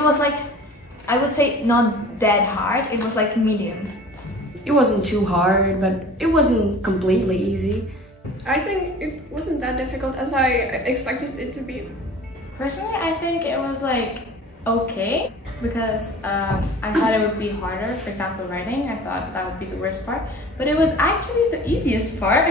it was like, I would say not that hard, it was like medium. It wasn't too hard, but it wasn't completely easy. I think it wasn't that difficult as I expected it to be. Personally, I think it was like okay, because I thought it would be harder. For example, writing, I thought that would be the worst part, but it was actually the easiest part.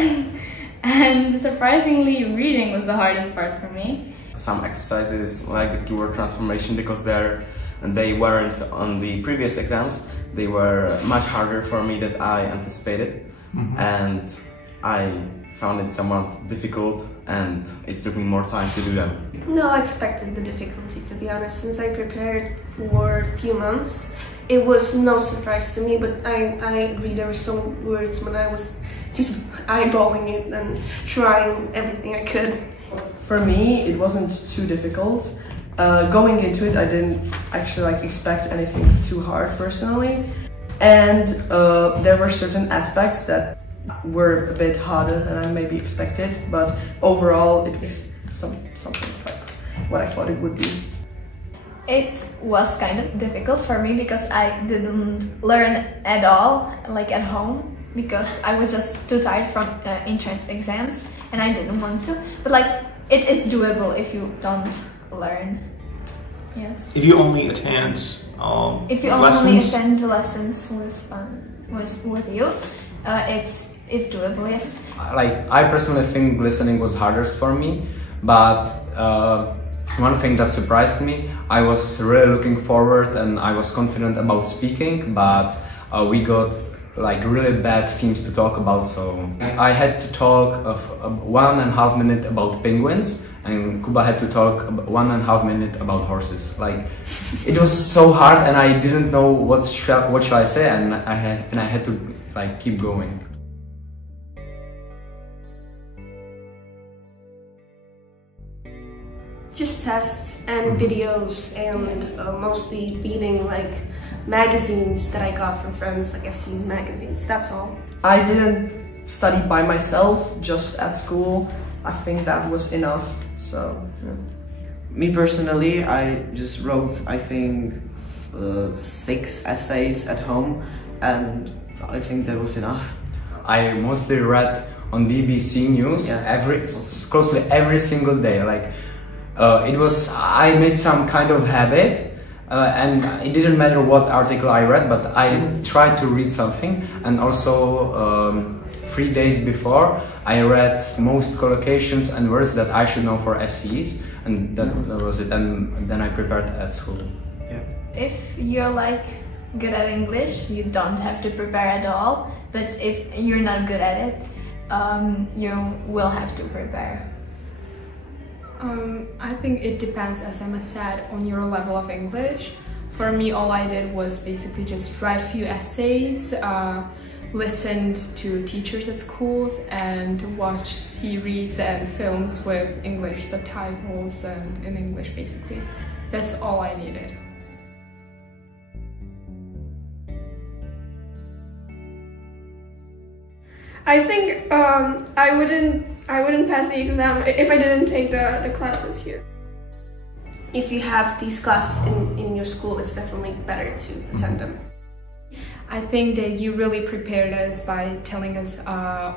And surprisingly, reading was the hardest part for me. Some exercises like the keyword transformation, because they weren't on the previous exams, they were much harder for me than I anticipated, and I found it somewhat difficult, and it took me more time to do them. No, I expected the difficulty, to be honest. Since I prepared for a few months, it was no surprise to me, but I agree there were some words when I was just eyeballing it and trying everything I could. For me, it wasn't too difficult. Going into it, I didn't actually expect anything too hard personally, and there were certain aspects that were a bit harder than I maybe expected, but overall it was something like what I thought it would be. It was kind of difficult for me because I didn't learn at all, like at home, because I was just too tired from entrance exams and I didn't want to. But like, it is doable if you don't learn. Yes. If you only attend if you lessons? only attend the lessons with you, it's doable. Yes. Like, I personally think listening was hardest for me, but one thing that surprised me, I was really looking forward and I was confident about speaking, but we got like really bad themes to talk about, so I had to talk of 1.5 minutes about penguins, and Kuba had to talk 1.5 minutes about horses. Like, it was so hard, and I didn't know what should I say, and I had to like keep going. Just tests and videos, and mostly reading like magazines that I got from friends, like FCE magazines, that's all. I didn't study by myself, just at school. I think that was enough, so yeah. Me personally, I just wrote, I think, 6 essays at home, and I think that was enough. I mostly read on BBC News, closely every single day. Like, I made some kind of habit, and it didn't matter what article I read, but I tried to read something. And also 3 days before, I read most collocations and words that I should know for FCEs, and that was it. And then I prepared at school. Yeah. If you're like good at English, you don't have to prepare at all. But if you're not good at it, you will have to prepare. I think it depends, as Emma said, on your level of English. For me, all I did was basically just write a few essays, listened to teachers at schools, and watched series and films with English subtitles and in English, basically. That's all I needed. I think I wouldn't pass the exam if I didn't take the classes here. If you have these classes in your school, it's definitely better to attend them. I think that you really prepared us by telling us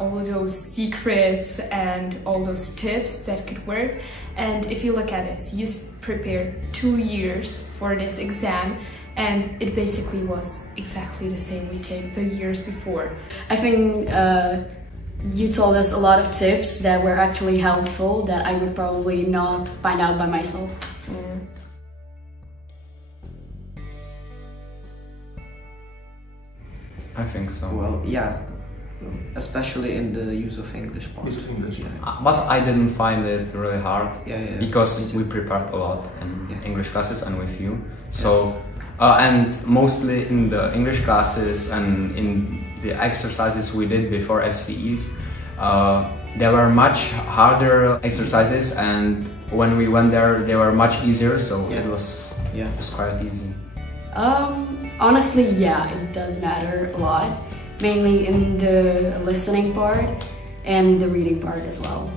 all those secrets and all those tips that could work. And if you look at it, you prepared 2 years for this exam, and it basically was exactly the same we take the years before. I think you told us a lot of tips that were actually helpful that I would probably not find out by myself. I think so. Well, yeah, especially in the use of English part. Use of English, yeah. But I didn't find it really hard, because we prepared a lot in English classes and with you. So, and mostly in the English classes and in the exercises we did before FCEs, there were much harder exercises, and when we went there, they were much easier. So it was quite easy. Honestly, yeah, it does matter a lot, mainly in the listening part and the reading part as well.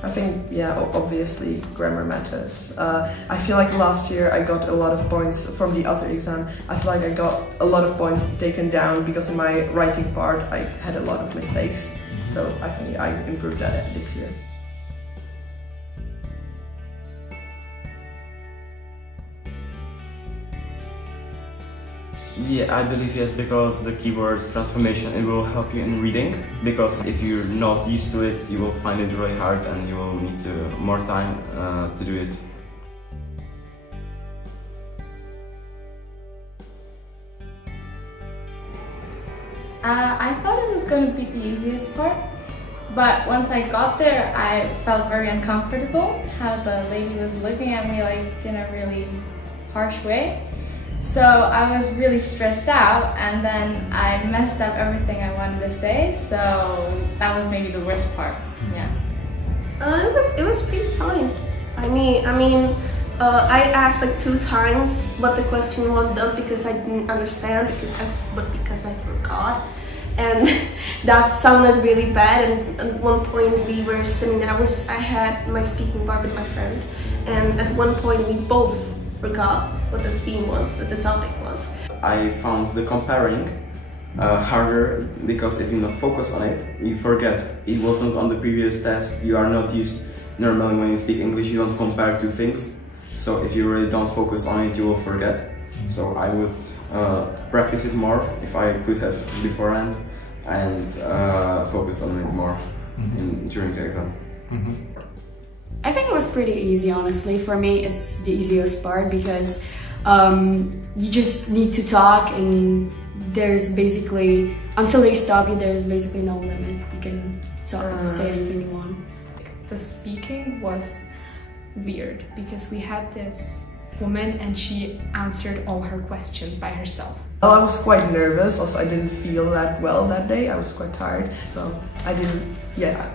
I think, yeah, obviously grammar matters. I feel like last year I got a lot of points from the other exam. I feel like I got a lot of points taken down because in my writing part I had a lot of mistakes. So I think I improved that this year. Yeah, I believe yes, because the keyword transformation, it will help you in reading, because if you're not used to it, you will find it really hard and you will need more time to do it. I thought it was going to be the easiest part, but once I got there, I felt very uncomfortable how the lady was looking at me like in a really harsh way. So I was really stressed out, and then I messed up everything I wanted to say, so that was maybe the worst part. Yeah. It was pretty fine. I I asked like 2 times what the question was, not because I didn't understand, but because I forgot. And that sounded really bad, and at one point we were sitting, I had my speaking part with my friend, and at one point we both forgot what the theme was, what the topic was. I found the comparing harder, because if you not focus on it, you forget. It was not on the previous test, you are not used, normally when you speak English you don't compare 2 things. So if you really don't focus on it, you will forget. So I would practice it more if I could have beforehand, and focused on it more during the exam. I think it was pretty easy, honestly. For me, it's the easiest part because you just need to talk, and there's basically, until they stop you, there's basically no limit. You can talk, say anything you want. The speaking was weird because we had this woman and she answered all her questions by herself. Well, I was quite nervous. Also, I didn't feel that well that day. I was quite tired, so I didn't, yeah.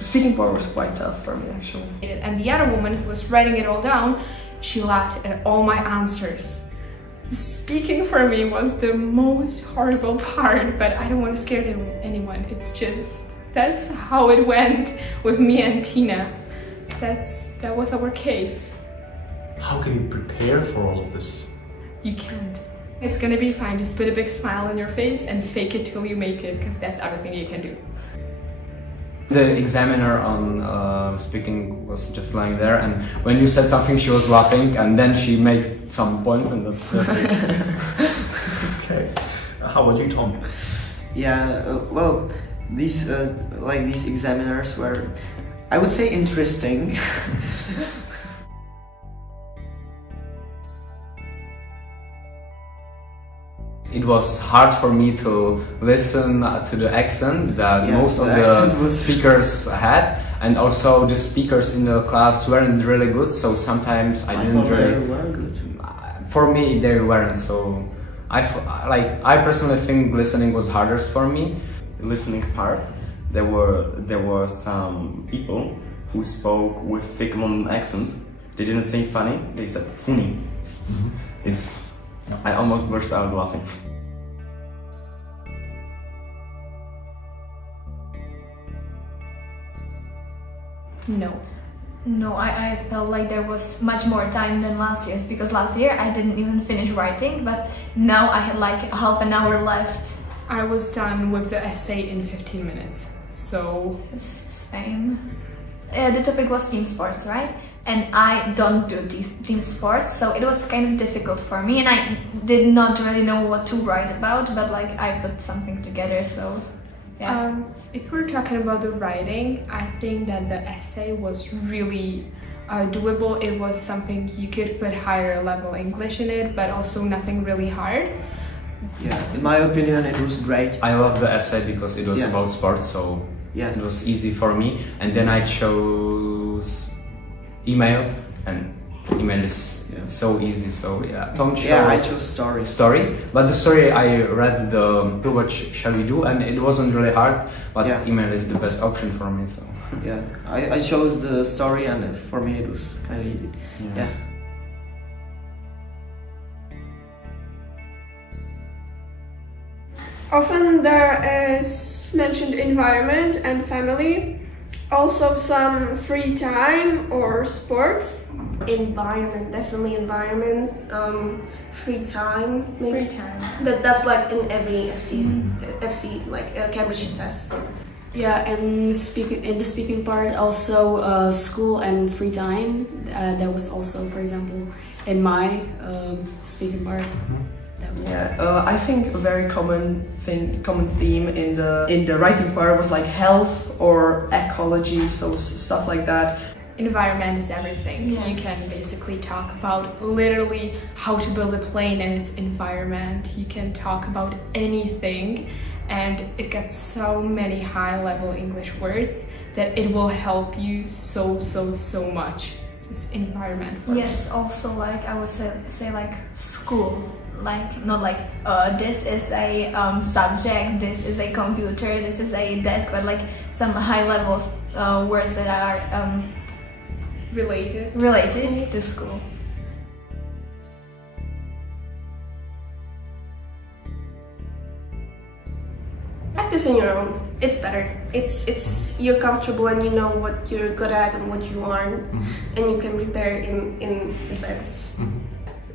Speaking part was quite tough for me, actually. And the other woman who was writing it all down, she laughed at all my answers. Speaking for me was the most horrible part, but I don't want to scare anyone. It's just, that's how it went with me and Tina. That was our case. How can you prepare for all of this? You can't. It's gonna be fine. Just put a big smile on your face and fake it till you make it, because that's everything you can do. The examiner on speaking was just lying there, and when you said something she was laughing, and then she made some points, and that's it. Okay. How about you, Tom? Yeah, well, these examiners were, I would say, interesting. It was hard for me to listen to the accent that most of the speakers had, and also the speakers in the class weren't really good, so sometimes I didn't really... They were good. For me, they weren't, so I personally think listening was hardest for me. The listening part, there were some people who spoke with thick London accent. They didn't say funny, they said funny. I almost burst out laughing. No, I felt like there was much more time than last year's, because last year I didn't even finish writing, but now I had like half an hour left. I was done with the essay in 15 minutes, so... Same. The topic was team sports, right? And I don't do team sports, so it was kind of difficult for me, and I did not really know what to write about, but like I put something together, so yeah. If we're talking about the writing, I think that the essay was really doable. It was something you could put higher level English in it, but also nothing really hard. Yeah, in my opinion, it was great. I love the essay because it was about sports, so yeah, it was easy for me. And then I chose email, and email is so easy, so yeah. I chose story, but the story I read the what shall we do, and it wasn't really hard, but email is the best option for me, so yeah, I chose the story, and for me it was kind of easy. Yeah. Often there is mentioned environment and family. Also some free time or sports. Environment, definitely environment. Free time, maybe. Free time. But that's like in every FCE like Cambridge test. Yeah, and in the speaking part, also school and free time. That was also, for example, in my speaking part. Yeah, I think a very common theme in the writing part was like health or ecology, so stuff like that. Environment is everything. Yes. You can basically talk about literally how to build a plane and its environment. You can talk about anything, and it gets so many high-level English words that it will help you so much. Just environment. Yes, also like I would say like school. Like not like this is a subject, this is a computer, this is a desk, but like some high level words that are related to school. Practice on your own. It's better. It's you're comfortable and you know what you're good at and what you aren't, and you can prepare in advance.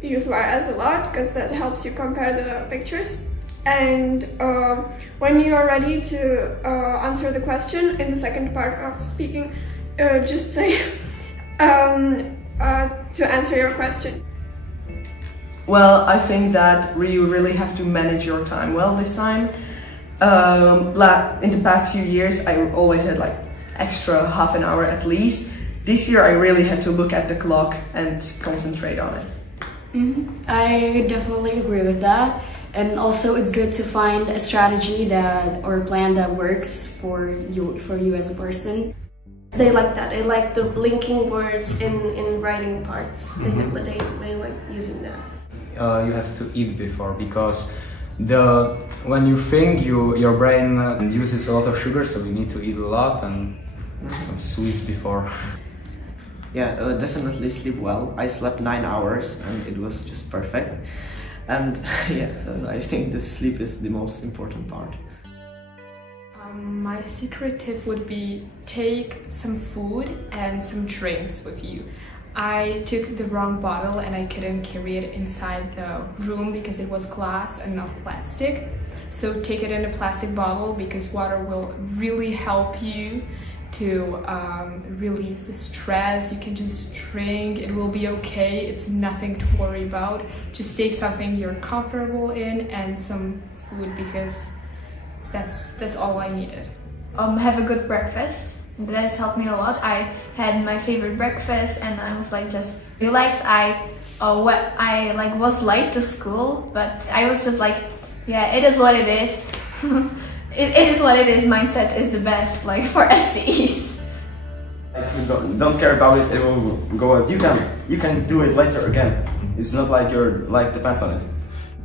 Use YS a lot because that helps you compare the pictures. And when you are ready to answer the question in the second part of speaking, just say to answer your question. Well, I think that you really have to manage your time well this time. In the past few years, I always had like extra half an hour at least. This year, I really had to look at the clock and concentrate on it. I definitely agree with that, and also it's good to find a strategy or a plan that works for you as a person. They like that. They like the linking words in writing parts. They like using that. You have to eat before, because when you think, your brain uses a lot of sugar, so you need to eat a lot and some sweets before. Yeah, definitely sleep well. I slept 9 hours and it was just perfect. And yeah, so I think the sleep is the most important part. My secret tip would be take some food and some drinks with you. I took the wrong bottle and I couldn't carry it inside the room because it was glass and not plastic. So take it in a plastic bottle, because water will really help you to release the stress. You can just drink, it will be okay, it's nothing to worry about. Just take something you're comfortable in and some food, because that's all I needed. Have a good breakfast. That's helped me a lot. I had my favorite breakfast and I was like just relaxed. I was late to school, but I was just like, yeah, it is what it is. It is what it is. Mindset is the best, like for SCEs. Don't care about it. It will go out. You can do it later again. It's not like your life depends on it.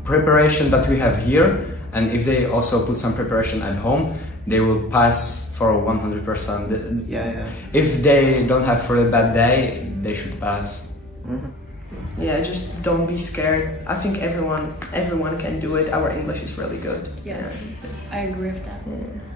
Preparation that we have here, and if they also put some preparation at home, they will pass for 100%. Yeah. If they don't have for a bad day, they should pass. Yeah, just don't be scared. I think everyone can do it. Our English is really good. Yes, I agree with that. Yeah.